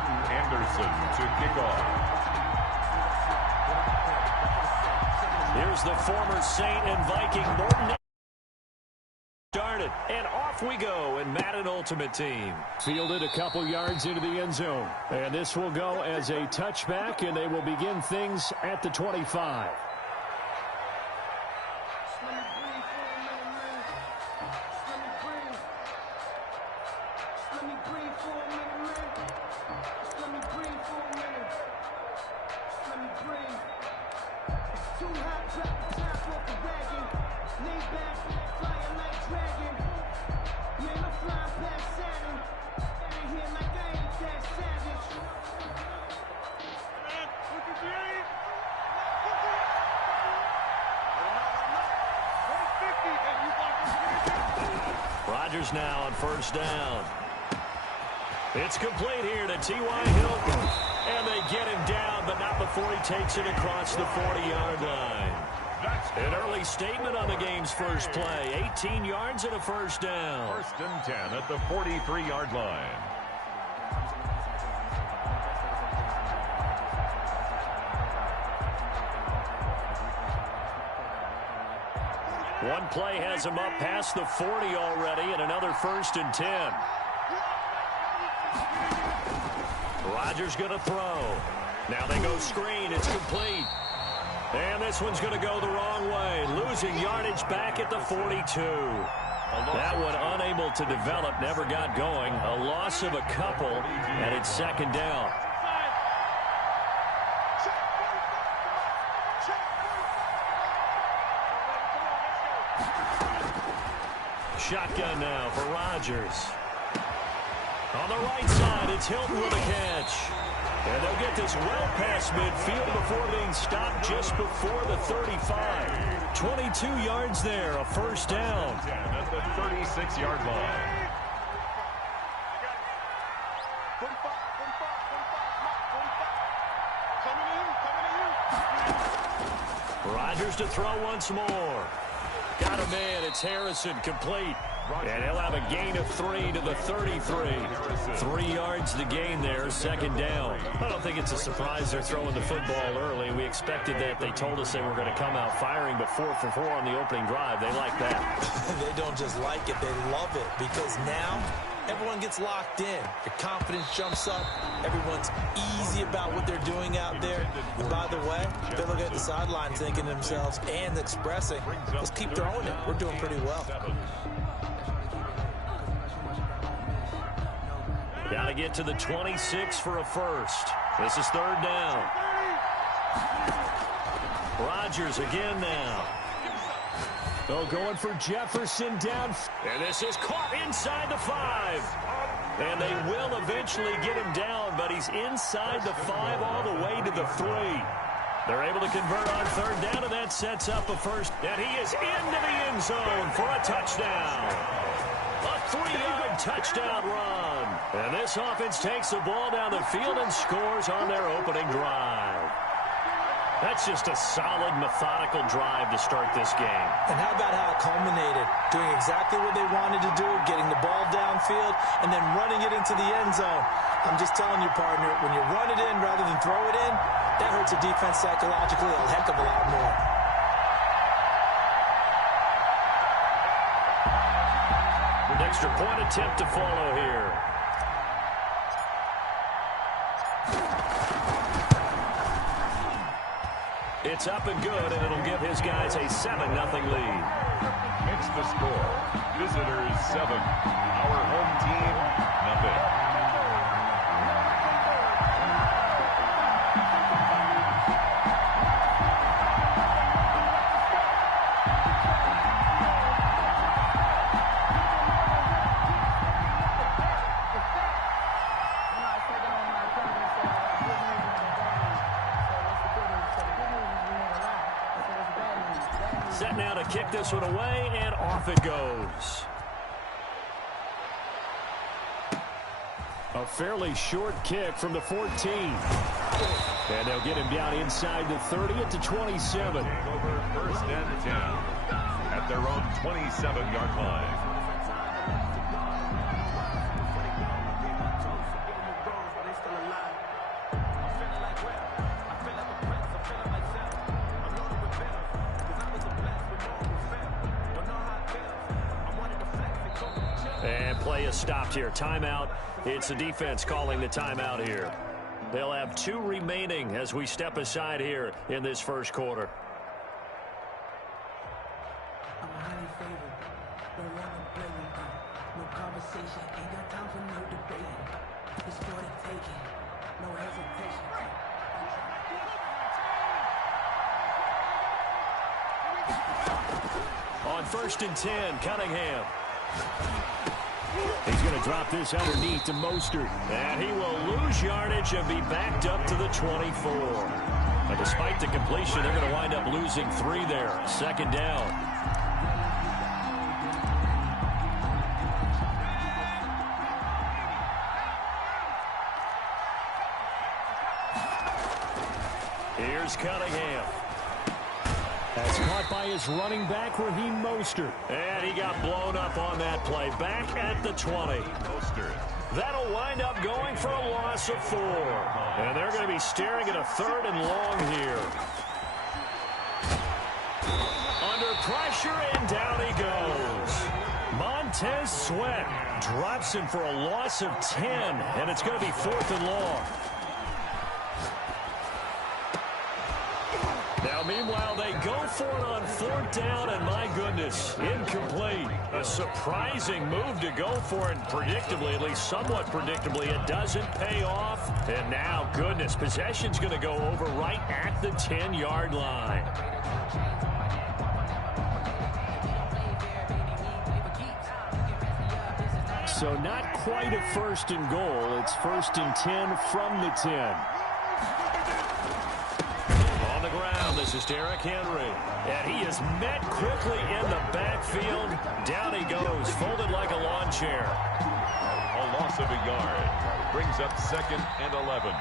Anderson to kick off. Here's the former Saint and Viking Morton. Started, and off we go in Madden Ultimate Team. Fielded a couple yards into the end zone. And this will go as a touchback, and they will begin things at the 25. Rodgers now on first down. It's complete here to T.Y. Hilton. And they get him down, but not before he takes it across the 40-yard line. An early statement on the game's first play. 18 yards and a first down. First and 10 at the 43-yard line. One play has him up past the 40 already, and another first and 10. Rodgers going to throw. Now they go screen. It's complete. And this one's going to go the wrong way. Losing yardage back at the 42. That one unable to develop, never got going. A loss of a couple, and it's second down. Shotgun now for Rodgers. On the right side, it's Hilton with a catch. And they'll get this well past midfield before being stopped just before the 35. 22 yards there, a first down. At the 36-yard line. Rodgers to throw once more. Got a man. It's Harrison, complete. And he'll have a gain of 3 to the 33. 3 yards to gain there, second down. I don't think it's a surprise they're throwing the football early. We expected that. They told us they were going to come out firing, but 4 for 4 on the opening drive. They like that. They don't just like it, they love it, because now everyone gets locked in. Their confidence jumps up. Everyone's easy about what they're doing out there. And by the way, they're looking at the sideline thinking to themselves and expressing, let's keep throwing it. We're doing pretty well. Got to get to the 26 for a first. This is third down. Rodgers again now. Oh, going for Jefferson down. And this is caught inside the 5. And they will eventually get him down, but he's inside the 5 all the way to the 3. They're able to convert on third down, and that sets up a first. And he is into the end zone for a touchdown. A 3-yard touchdown run. And this offense takes the ball down the field and scores on their opening drive. That's just a solid, methodical drive to start this game. And how about how it culminated? Doing exactly what they wanted to do, getting the ball downfield, and then running it into the end zone. I'm just telling you, partner, when you run it in rather than throw it in, that hurts a defense psychologically a heck of a lot more. An extra point attempt to follow here. It's up and good, and it'll give his guys a 7-0 lead. It's the score. Visitors 7. Our home team, nothing. Set now to kick this one away, and off it goes. A fairly short kick from the 14. And they'll get him down inside the 30 at the 27. Over first and 10 at their own 27-yard line. And play is stopped here. Timeout. It's the defense calling the timeout here. They'll have 2 remaining as we step aside here in this first quarter. I'm highly favored. Don't want to play with me. No conversation. Ain't got time for no debating. It's for the taking. No hesitation. On 1st and 10, Cunningham. He's going to drop this underneath to Mostert. And he will lose yardage and be backed up to the 24. But despite the completion, they're going to wind up losing 3 there. 2nd down. Here's Cunningham. That's caught by his running back, Raheem Mostert. And he got blown up on that play. Back at the 20. Mostert. That'll wind up going for a loss of 4. And they're going to be staring at a 3rd and long here. Under pressure, and down he goes. Montez Sweat drops him for a loss of 10. And it's going to be 4th and long. Now, meanwhile, they go for it on 4th down, and my goodness, incomplete. A surprising move to go for it, predictably, at least somewhat predictably. It doesn't pay off. And now, goodness, possession's going to go over right at the 10-yard line. So not quite a 1st and goal. It's 1st and 10 from the 10. This is Derrick Henry, and he is met quickly in the backfield. Down he goes, folded like a lawn chair. A loss of a yard. Brings up 2nd and 11.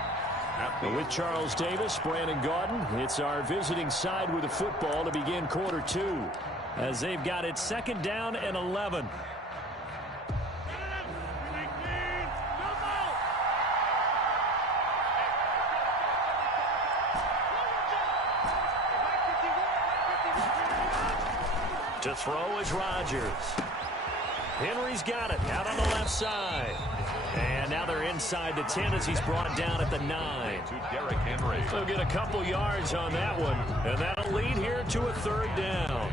With Charles Davis, Brandon Gaudin, it's our visiting side with the football to begin quarter 2. As they've got it 2nd down and 11. To throw is Rodgers. Henry's got it out on the left side. And now they're inside the 10 as he's brought down at the 9. To Derrick Henry. They'll get a couple yards on that one. And that'll lead here to a 3rd down.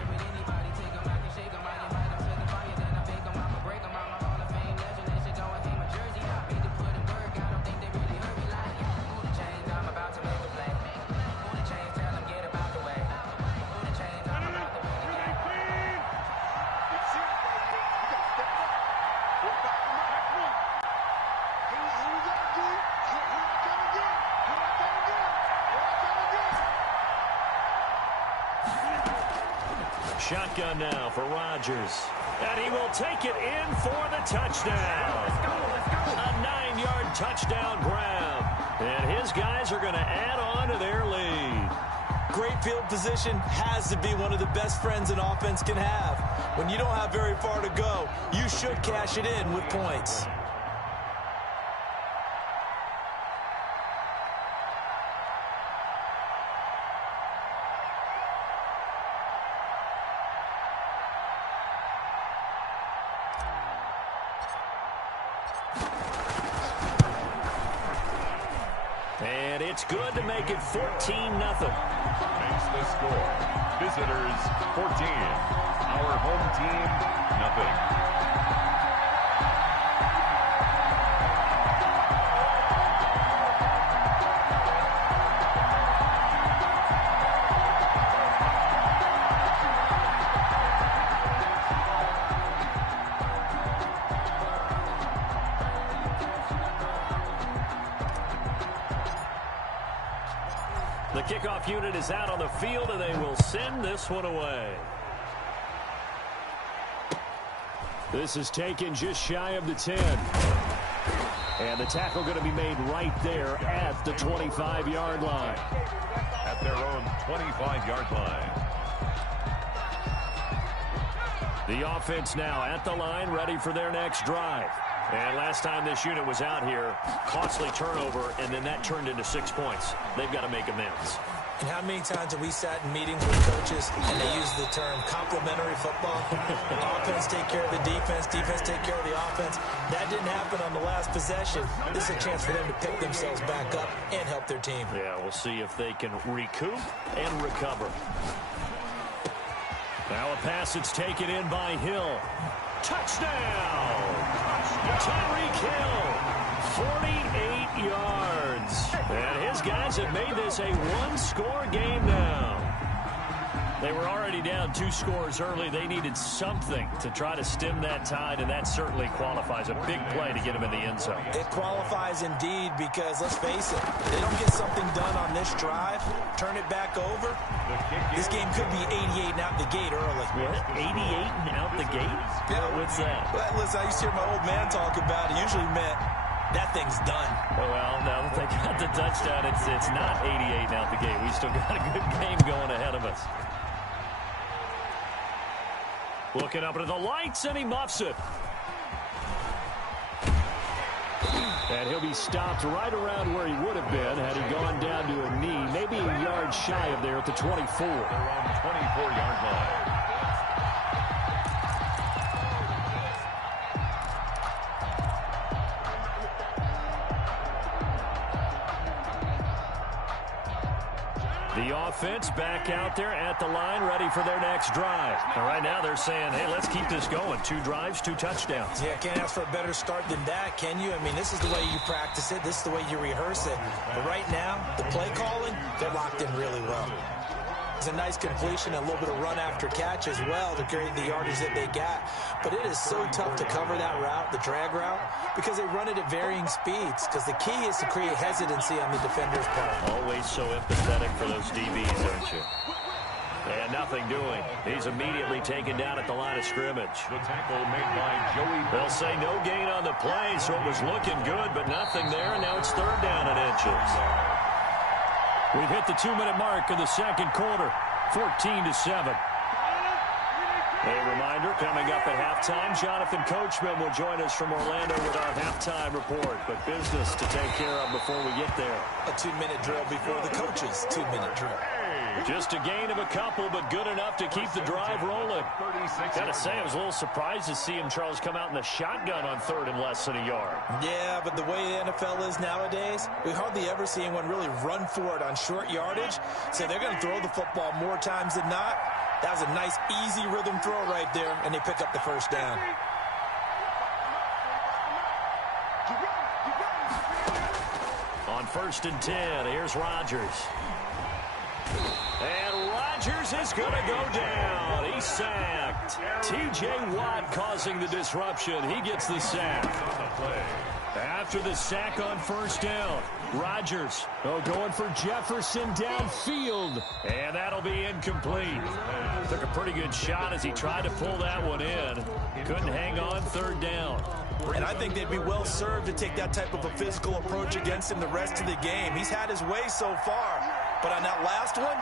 Shotgun now for Rodgers. And he will take it in for the touchdown. A 9-yard touchdown grab. And his guys are going to add on to their lead. Great field position has to be one of the best friends an offense can have. When you don't have very far to go, you should cash it in with points. And it's good to make it 14-0. Makes the score. Visitors 14. Our home team, nothing. The kickoff unit is out on the field, and they will send this one away. This is taken just shy of the 10. And the tackle going to be made right there at the 25-yard line. At their own 25-yard line. The offense now at the line, ready for their next drive. And last time this unit was out here, costly turnover, and then that turned into 6 points. They've got to make amends. And how many times have we sat in meetings with coaches and they use the term complementary football? Offense take care of the defense, defense take care of the offense. That didn't happen on the last possession. This is a chance for them to pick themselves back up and help their team. Yeah, we'll see if they can recoup and recover. Now a pass that's taken in by Hill. Touchdown! Tyreek Hill, 48 yards. And his guys have made this a one-score game now. They were already down 2 scores early. They needed something to try to stem that tide, and that certainly qualifies. A big play to get them in the end zone. It qualifies indeed because, let's face it, they don't get something done on this drive, turn it back over, this game could be 88 and out the gate early. What? 88 and out the gate? Yeah. What's that? Well, listen, I used to hear my old man talk about it. Usually meant that thing's done. Well, now that they got the touchdown, it's not 88 and out the gate. We still got a good game going ahead of us. Looking up into the lights, and he muffs it. And he'll be stopped right around where he would have been had he gone down to a knee, maybe a yard shy of there at the 24. They're on the 24-yard line. The offense back out there at the line, ready for their next drive. And right now they're saying, hey, let's keep this going. 2 drives, 2 touchdowns. Yeah, can't ask for a better start than that, can you? I mean, this is the way you practice it. This is the way you rehearse it. But right now, the play calling, they're locked in really well. It's a nice completion, a little bit of run after catch as well to create the yardage that they got. But it is so tough to cover that route, the drag route, because they run it at varying speeds. Because the key is to create hesitancy on the defender's part. Always so empathetic for those DBs, aren't you? And nothing doing. He's immediately taken down at the line of scrimmage. The tackle made by Joey. They'll say no gain on the play, so it was looking good, but nothing there, and now it's 3rd down and inches. We've hit the 2-minute mark of the second quarter, 14-7. A reminder, coming up at halftime, Jonathan Coachman will join us from Orlando with our halftime report. But business to take care of before we get there. A 2-minute drill before the coach's 2-minute drill. Just a gain of a couple, but good enough to keep the drive rolling. Gotta say, I was a little surprised to see him, Charles, come out in the shotgun on 3rd and less than a yard. Yeah, but the way the NFL is nowadays, we hardly ever see anyone really run for it on short yardage. So they're going to throw the football more times than not. That was a nice, easy rhythm throw right there, and they pick up the 1st down. On 1st and 10, here's Rodgers. And Rodgers is going to go down. He's sacked. T.J. Watt causing the disruption. He gets the sack. After the sack on 1st down, Rodgers going for Jefferson downfield. And that'll be incomplete. Took a pretty good shot as he tried to pull that one in. Couldn't hang on 3rd down. And I think they'd be well served to take that type of a physical approach against him the rest of the game. He's had his way so far. But on that last one,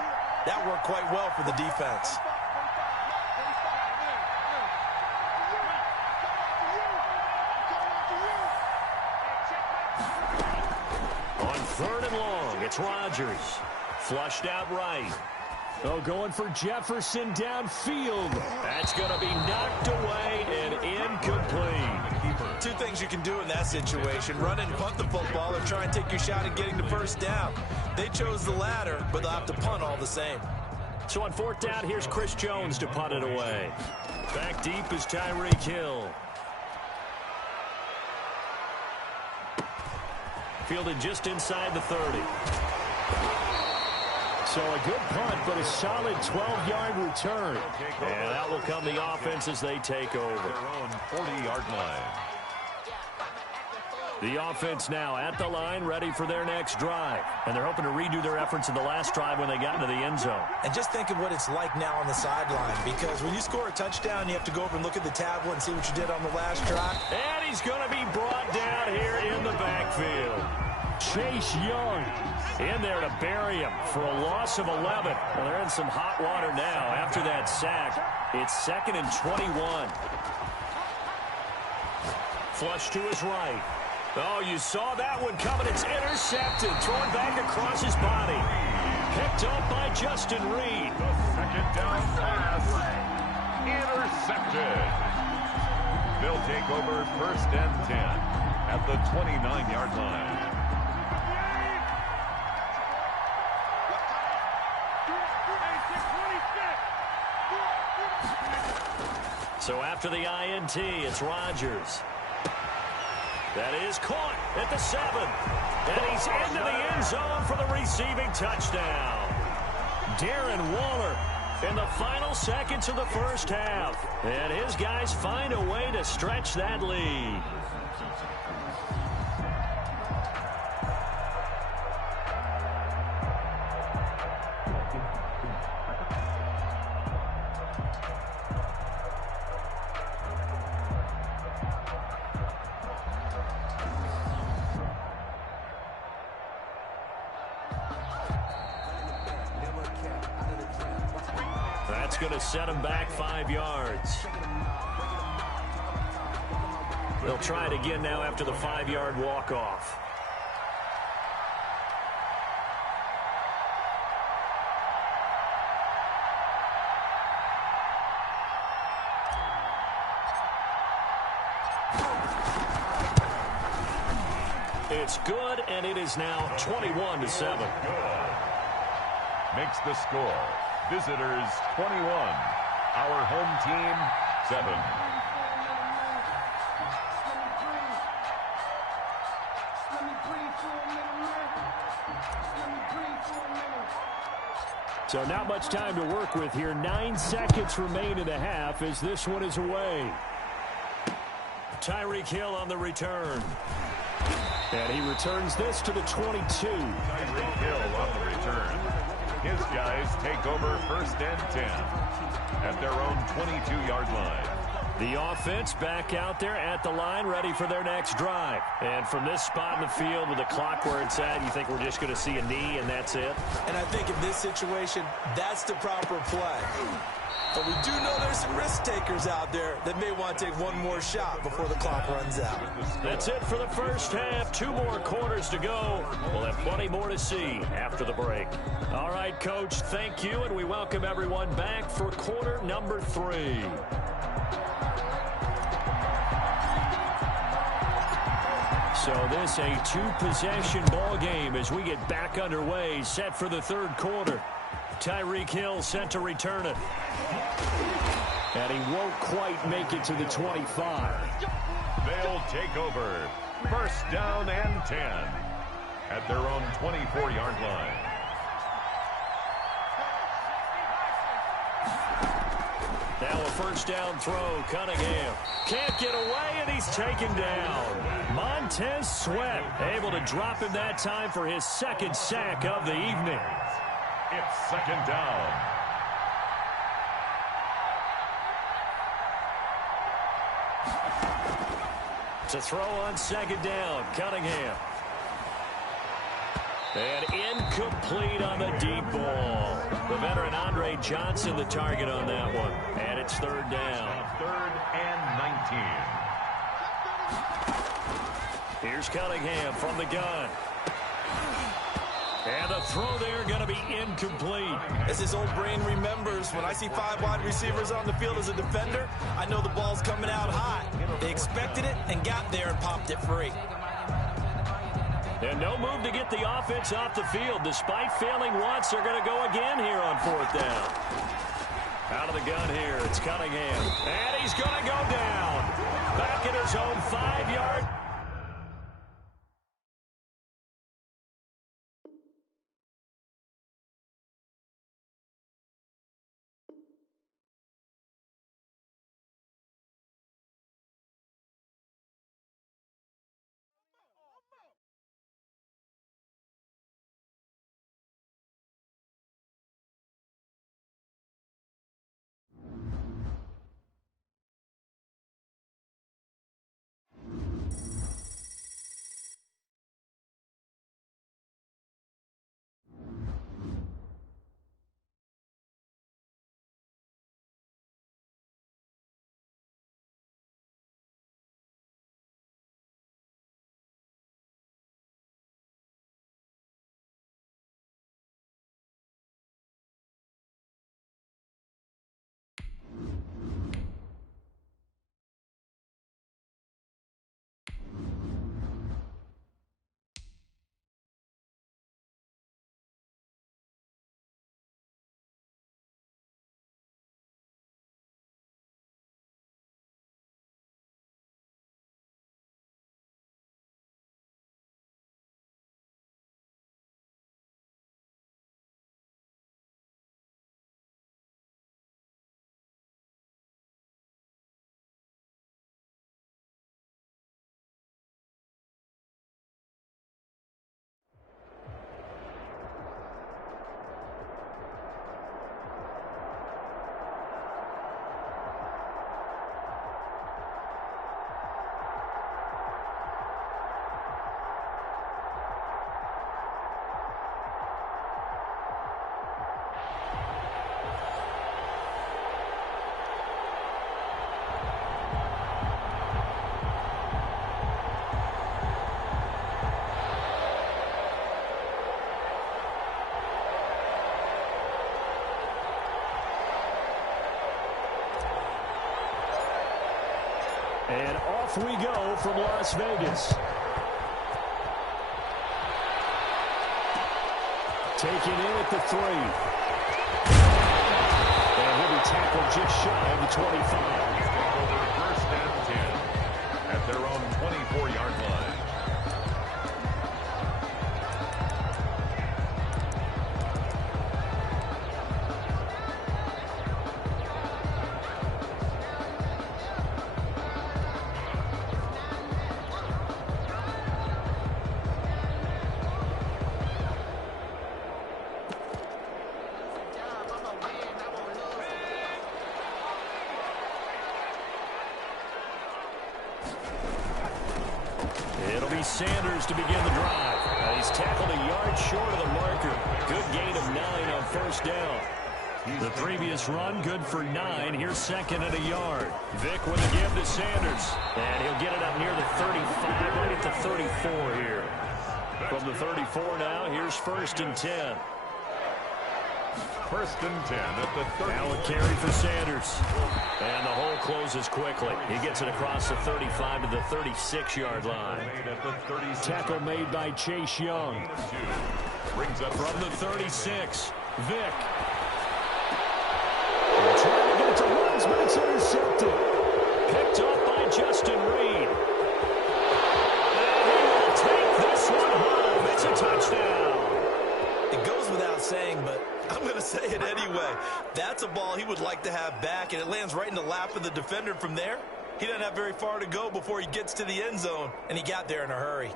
that worked quite well for the defense. On 3rd and long, it's Rodgers. Flushed out right. Going for Jefferson downfield. That's going to be knocked away and incomplete. 2 things you can do in that situation: run and punt the football, or try and take your shot at getting the 1st down. They chose the latter, but they'll have to punt all the same. So on 4th down, here's Chris Jones to punt it away. Back deep is Tyreek Hill. Fielded just inside the 30. So a good punt, but a solid 12-yard return. And that will come the offense as they take over. Their own 40-yard line. The offense now at the line, ready for their next drive. And they're hoping to redo their efforts in the last drive when they got into the end zone. And just think of what it's like now on the sideline, because when you score a touchdown, you have to go over and look at the tablet and see what you did on the last drive. And he's going to be brought down here in the backfield. Chase Young in there to bury him for a loss of 11. Well, they're in some hot water now after that sack. It's 2nd and 21. Flush to his right. Oh, you saw that one coming. It's intercepted. Thrown back across his body. Picked up by Justin Reed. The second down pass. Intercepted. They'll take over 1st and 10 at the 29-yard line. So after the INT, it's Rodgers. That is caught at the 7. And he's into the end zone for the receiving touchdown. Darren Waller in the final seconds of the first half. And his guys find a way to stretch that lead. That's going to set him back 5 yards. They'll try it again now after the 5-yard walk-off. It's good, and it is now 21-7. Makes the score. Visitors 21. Our home team 7. So not much time to work with here. 9 seconds remain in the half as this one is away. Tyreek Hill on the return. And he returns this to the 22. Tyreek Hill on the return. His guys take over 1st and 10 at their own 22-yard line. The offense back out there at the line, ready for their next drive. And from this spot in the field with the clock where it's at, you think we're just going to see a knee and that's it? And I think in this situation, that's the proper play. But we do know there's some risk takers out there that may want to take one more shot before the clock runs out. That's it for the first half. 2 more quarters to go. We'll have plenty more to see after the break. All right, Coach, thank you, and we welcome everyone back for quarter number 3. So this a 2-possession ball game as we get back underway, set for the 3rd quarter. Tyreek Hill set to return it. And he won't quite make it to the 25. They'll take over 1st down and 10 at their own 24-yard line. Now a 1st down throw. Cunningham can't get away, and he's taken down. Montez Sweat able to drop him that time for his 2nd sack of the evening. It's 2nd down. To throw on 2nd down, Cunningham. And incomplete on the deep ball. The veteran Andre Johnson the target on that one. And it's 3rd down. 3rd and 19. Here's Cunningham from the gun. And the throw there going to be incomplete. As his old brain remembers, when I see 5 wide receivers on the field as a defender, I know the ball's coming out hot. They expected it and got there and popped it free. And no move to get the offense off the field. Despite failing once, they're going to go again here on 4th down. Out of the gun here, it's Cunningham. And he's going to go down. Back at his own 5-yard. off we go from Las Vegas. Taken in at the 3. And he'll be tackled just shy of the 25. Over first and 10 at their own 24-yard line. It'll be Sanders to begin the drive. He's tackled a yard short of the marker. Good gain of 9 on first down. The previous run, good for 9. Here's second and a yard. Vic with a give to Sanders. And he'll get it up near the 35, right at the 34 here. From the 34 now, here's first and 10. First and 10 at the 30. Now a carry for Sanders. And the hole closes quickly. He gets it across the 35 to the 36-yard line. Tackle made by Chase Young. Brings up from the 36. Vic. Trying to get it to Woods, but it's intercepted. Picked up by Justin Reed. And he will take this one home. It's a touchdown. It goes without saying, but I'm going to say it anyway. That's a ball he would like to have back, and it lands right in the lap of the defender from there. He doesn't have very far to go before he gets to the end zone, and he got there in a hurry.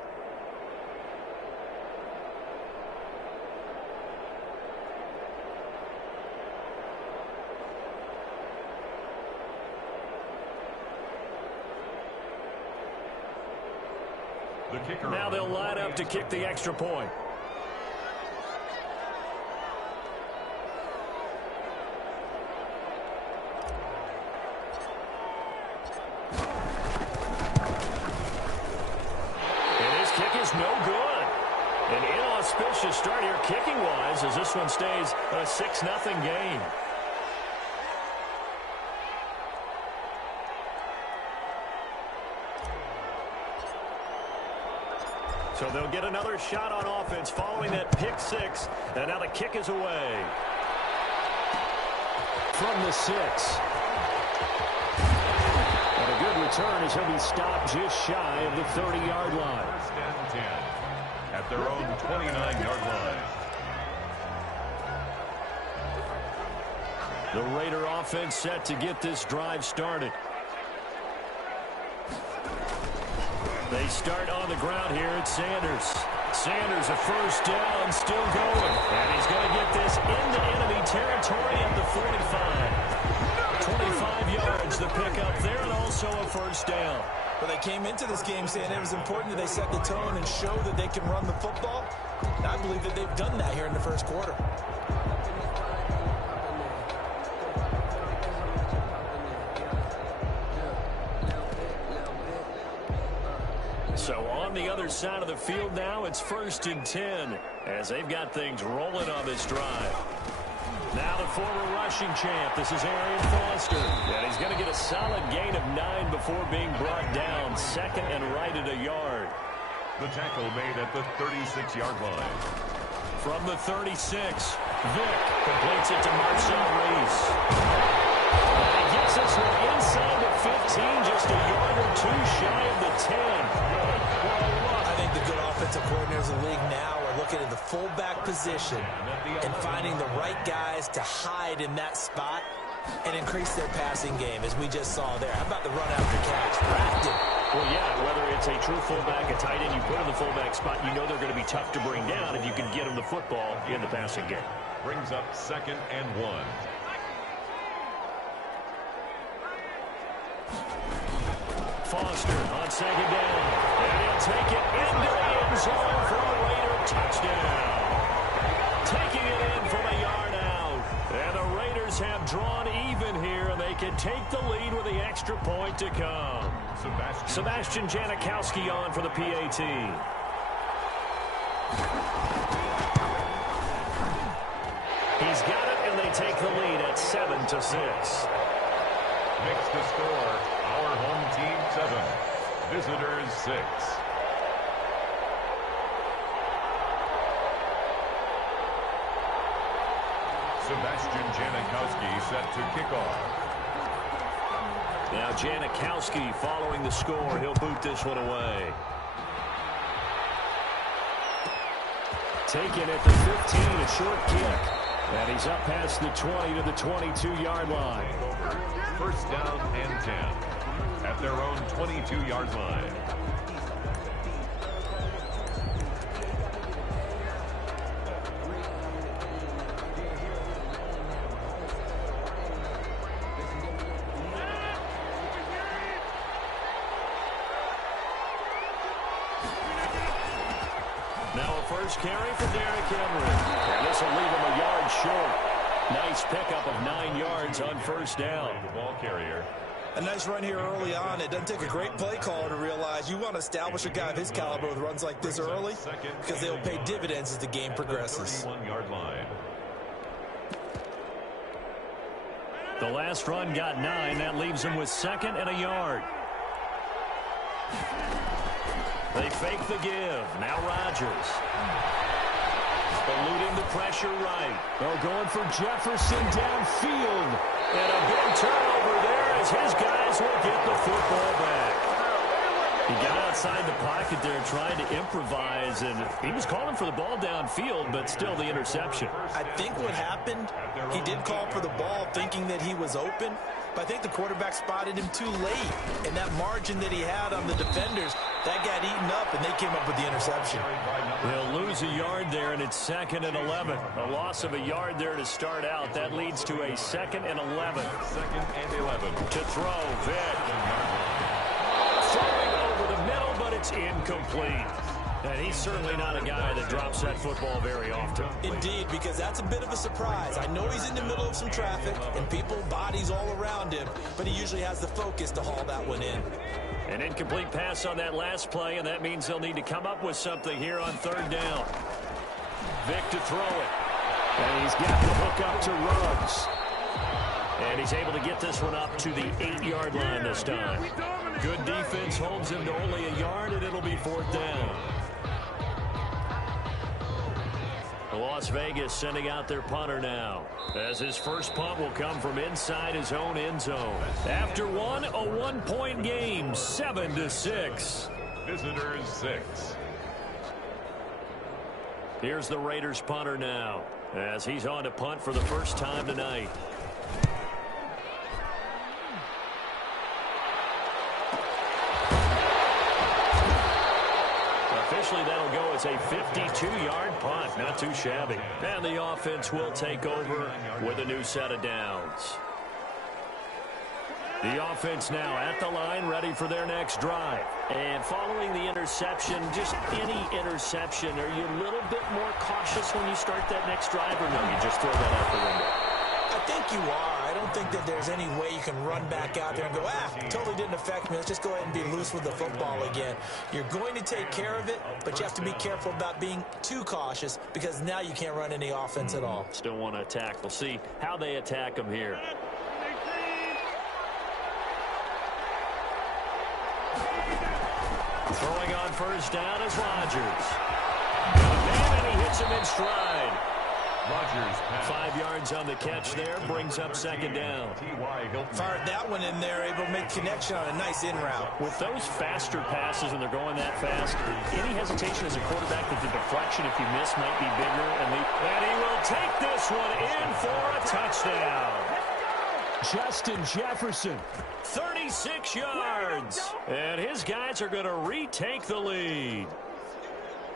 the kicker. Now they'll line up to kick the extra point. No good. An inauspicious start here kicking-wise as this one stays a 6-0 game. So they'll get another shot on offense following that pick six. And now the kick is away. From the 6. And a good return as he'll be stopped just shy of the 30-yard line. First and 10 at their own 29-yard line. The Raider offense set to get this drive started. They start on the ground here at Sanders. Sanders a first down, still going. And he's going to get this into enemy territory at the 45. 25 yards the pickup there, and also a first down. Well, they came into this game saying it was important that they set the tone and show that they can run the football. And I believe that they've done that here in the first quarter. So on the other side of the field now, it's first and 10 as they've got things rolling on this drive. Now the former rushing champ, this is Arian Foster. And he's going to get a solid gain of 9 before being brought down. Second and right at a yard. The tackle made at the 36-yard line. From the 36, Vic completes it to Marcel Reese. And he gets this one inside the 15, just a yard or two shy of the 10. I think the good offensive coordinators in the league now are looking at the fullback position and finding the right guys to hide in that spot and increase their passing game, as we just saw there. How about the run after catch? Wrapped it. Well, yeah, whether it's a true fullback, a tight end, you put in the fullback spot, you know they're going to be tough to bring down if you can get them the football in the passing game. Brings up second and 1. Foster on second down. And he'll take it into the end zone for a Raider touchdown. Taking it in from a yard out. And the Raiders have drawn even here, and they can take the lead with the extra point to come. Sebastian Janikowski on for the PAT. He's got it, and they take the lead at 7-6. Makes the score our home team 7. Visitors 6. Sebastian Janikowski set to kick off. Now Janikowski following the score. He'll boot this one away. Taken at the 15, a short kick. And he's up past the 20 to the 22-yard line. First down and 10 at their own 22-yard line. Now a first carry for Derrick Henry. And this will leave him a yard short. Nice pickup of 9 yards on first down. The ball carrier. A nice run here early on. It doesn't take a great play caller to realize you want to establish a guy of his caliber with runs like this early because they'll pay dividends as the game progresses. 31-yard line. The last run got 9. That leaves him with 2nd and a yard. They fake the give. Now Rodgers. Eluding the pressure right. They're going for Jefferson downfield. And a big turnover there as his guys will get the football back. He got outside the pocket there trying to improvise, and he was calling for the ball downfield, but still the interception. I think what happened, he did call for the ball thinking that he was open, but I think the quarterback spotted him too late. And that margin that he had on the defenders, that got eaten up, and they came up with the interception. They'll lose a yard there, and it's 2nd and 11. A loss of a yard there to start out. That leads to a 2nd and 11. 2nd and 11. To throw, Vick. Throwing over the middle, but it's incomplete. And he's certainly not a guy that drops that football very often. Indeed, because that's a bit of a surprise. I know he's in the middle of some traffic and people, bodies all around him, but he usually has the focus to haul that one in. An incomplete pass on that last play, and that means they'll need to come up with something here on 3rd down. Vick to throw it. And he's got the hook up to Ruggs. And he's able to get this one up to the 8-yard line this time. Good defense holds him to only a yard, and it'll be 4th down. Las Vegas sending out their punter now, as his first punt will come from inside his own end zone. After one, a 1-point game, 7-6. Visitors 6. Here's the Raiders punter now, as he's on to punt for the first time tonight. Officially, that'll go as a 52-yard punt. Not too shabby. And the offense will take over with a new set of downs. The offense now at the line, ready for their next drive. And following the interception, just any interception, are you a little bit more cautious when you start that next drive, or no, you just throw that out the window? I think you are. I don't think that there's any way you can run back out there and go, totally didn't affect me. Let's just go ahead and be loose with the football again. You're going to take care of it, but you have to be careful about being too cautious because now you can't run any offense at all. Still want to attack. We'll see how they attack them here. Throwing on first down is Rodgers. Got a man, and he hits him in stride. Rodgers pass. 5 yards on the catch there, brings up 2nd down. Fired that one in there, able to make connection on a nice in route. With those faster passes when they're going that fast, any hesitation as a quarterback that the deflection, if you miss, might be bigger. And he will take this one in for a touchdown. Justin Jefferson, 36 yards. And his guys are going to retake the lead.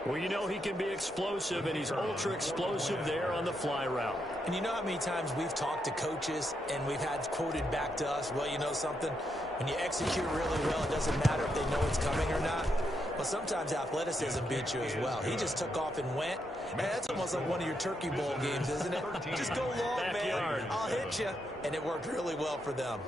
Well, you know he can be explosive, and he's ultra-explosive there on the fly route. And you know how many times we've talked to coaches and we've had quoted back to us, well, you know something? When you execute really well, it doesn't matter if they know it's coming or not. Well, sometimes athleticism beats you as well. He just took off and went. And that's almost like one of your Turkey Bowl games, isn't it? Just go long, Backyard. man. I'll hit you. And it worked really well for them.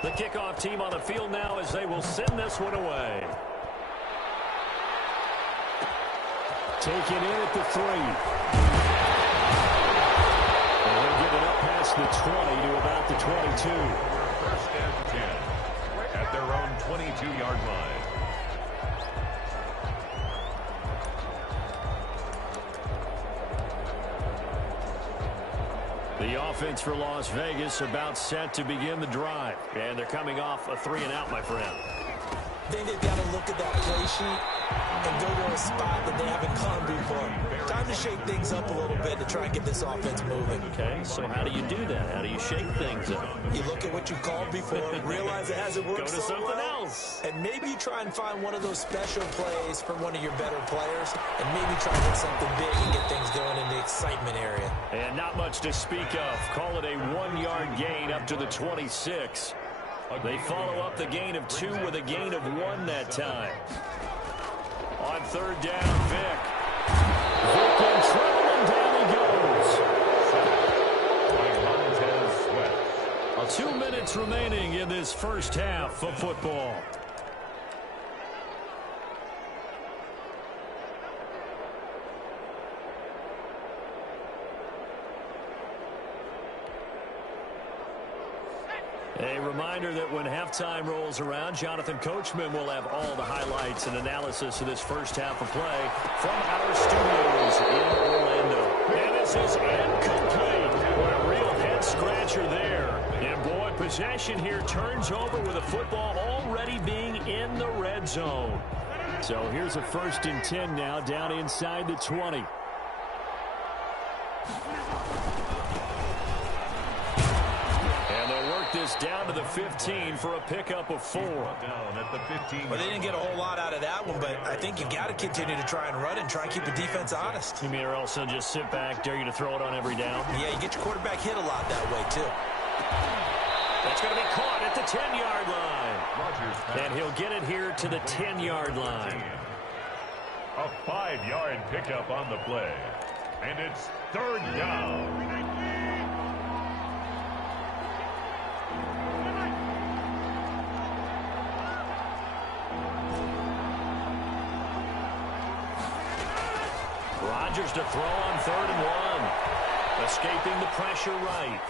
The kickoff team on the field now as they will send this one away. Taken in at the 3. And they'll get it up past the 20 to about the 22. First and 10 at their own 22-yard line. The offense for Las Vegas about set to begin the drive. And they're coming off a 3-and-out, my friend. I think they've got to look at that play sheet and go to a spot that they haven't gone before. Time to shake things up a little bit to try and get this offense moving. Okay, so how do you do that? How do you shake things up? You look at what you called before, realize it hasn't worked Go to so something well, else. and maybe try and find one of those special plays from one of your better players, and maybe try and hit something big and get things going in the excitement area. And not much to speak of. Call it a 1-yard gain up to the 26. They follow up the gain of 2 with a gain of 1 that time. On third down, Vic. Vic in trouble, and down he goes. 2 minutes remaining in this first half of football. A reminder that when halftime rolls around, Jonathan Coachman will have all the highlights and analysis of this first half of play from our studios in Orlando. And this is incomplete. What a real head-scratcher there. And boy, possession here turns over with the football already being in the red zone. So here's a 1st and 10 now down inside the 20. This down to the 15 for a pickup of 4. Down at the 15. Well, they didn't get a whole lot out of that one, but I think you've got to continue to try and run and try and keep the defense honest. You mean or else they'll just sit back, dare you to throw it on every down? Yeah, you get your quarterback hit a lot that way, too. That's going to be caught at the 10-yard line. And he'll get it here to the 10-yard line. A 5-yard pickup on the play. And it's 3rd down. Rodgers to throw on 3rd and 1. Escaping the pressure right.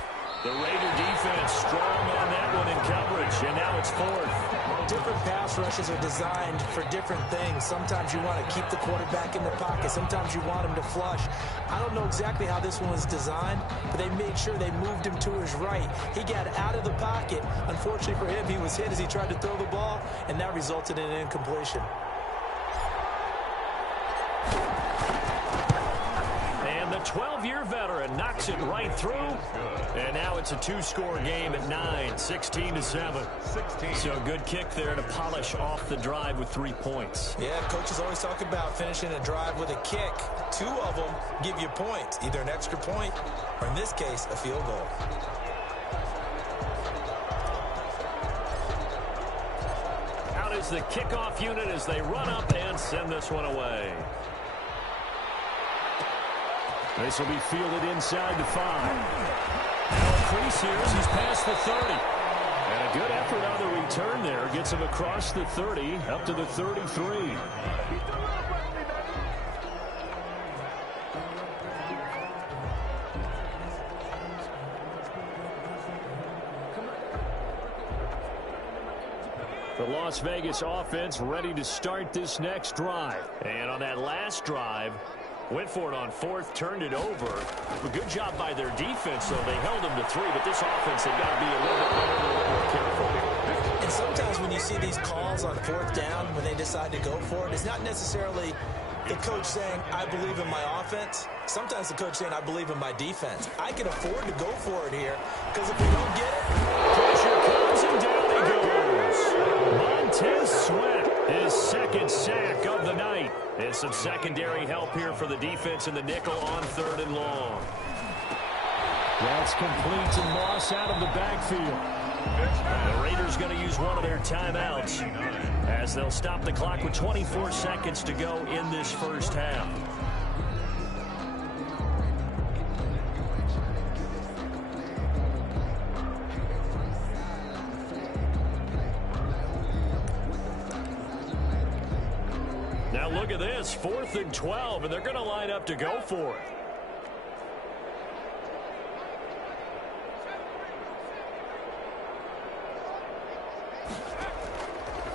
The Raider defense strong on that one in coverage, and now it's 4th. Different pass rushes are designed for different things. Sometimes you want to keep the quarterback in the pocket. Sometimes you want him to flush. I don't know exactly how this one was designed, but they made sure they moved him to his right. He got out of the pocket. Unfortunately for him, he was hit as he tried to throw the ball, and that resulted in an incompletion. The 12-year veteran knocks it right through. And now it's a 2-score game at 9, 16-7. So good kick there to polish off the drive with 3 points. Yeah, coaches always talk about finishing a drive with a kick. 2 of them give you points, either an extra point or, in this case, a field goal. Out is the kickoff unit as they run up and send this one away. This will be fielded inside the 5. Now a crease here as he's past the 30. And a good effort on the return there. Gets him across the 30, up to the 33. The Las Vegas offense ready to start this next drive. And on that last drive, went for it on 4th, turned it over. A good job by their defense, though. They held them to 3, but this offense, they've got to be a little bit more careful here. And sometimes when you see these calls on 4th down, when they decide to go for it, it's not necessarily the coach saying, I believe in my offense. Sometimes the coach saying, I believe in my defense. I can afford to go for it here, because if we don't get it, pressure comes and down he goes. Montez Sweat, his 2nd sack of the night. And some secondary help here for the defense in the nickel on 3rd and long. That's complete to Moss out of the backfield. The Raiders going to use one of their timeouts as they'll stop the clock with 24 seconds to go in this first half. Now look at this, 4th and 12, and they're going to line up to go for it.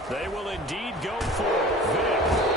They will indeed go for it. Vic.